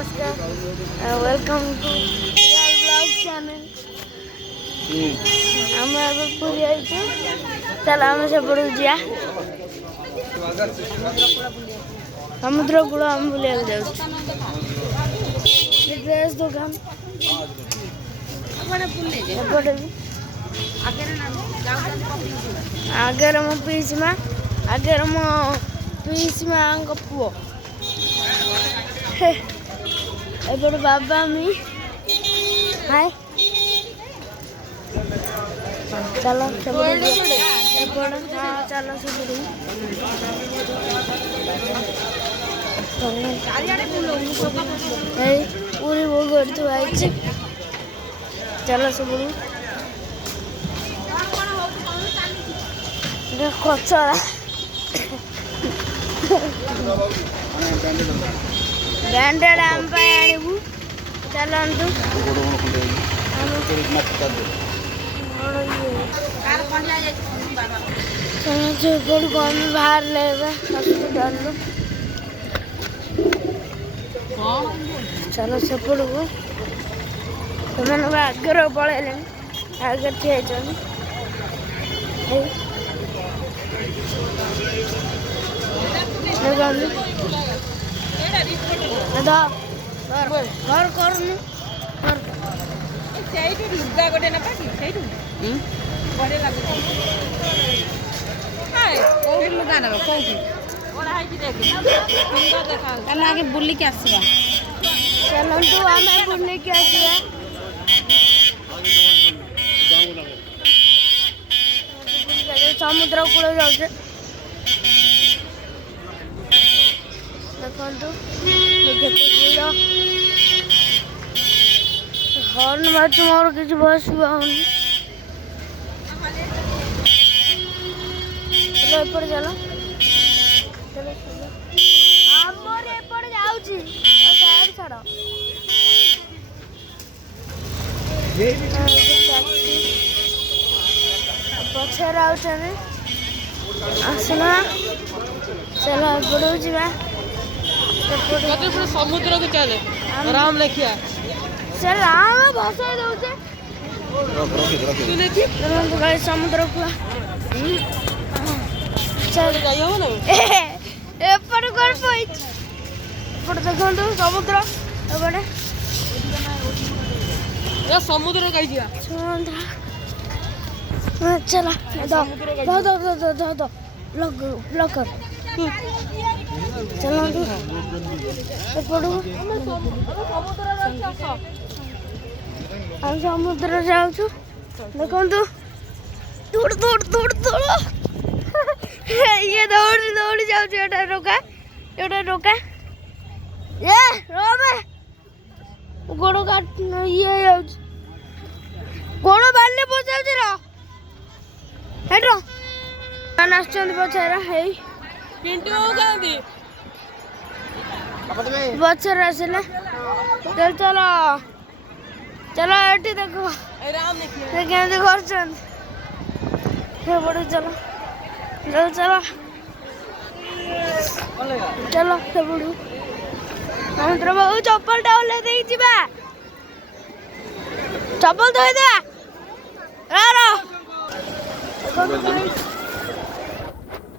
नमस्कार welcome to blog channel आम पूरी आई चल आम सेपट जा समुद्र कूल आम बुला जाऊँ ड्रेस दुकान आगे मो पीसीमा आगे मो पीसीमा पुओ एपट बाबा मी हाय चलो चलो चलो पूरी वो गड़ती आई चलो सब कचरा ब्रांडेड आम आणबू चलतु बाहर ले हॉस्पिटल चलो सेपट को तुम आगे पलैले आगे ठिया घर कर आगे बुलिक आसवा चलतु आम बुलिक आसवा समुद्र कूल जाऊे देखो हॉर्न मार्च मोर किसी बस चलो एपट चलो आमर एपट जाऊँ छाड़ पचर आसना चलो एपट जा समुद्र को चले राम लिखिया से राम भसाई दौचे समुद्र को एपट कर देखो समुद्र एपटे समुद्र कहीं चला दो ब्लॉक कर चलो हम समुद्र जाऊँ देखो दौड़ दौड़ दौड़ दौड़ ये दौड़ दौड़ जाऊँ रोका रोका ये गोड़ काट ये गोड़ बाल्ले पचाऊ हेटो पचारा है पिंटू बचर आसले चल चलो चलो ये देखो केमती कर चलो चलो चलो चलो सेपड़ू समुद्र बाबू चप्पल टा ओल्हे जा चप्पल धोईदेवा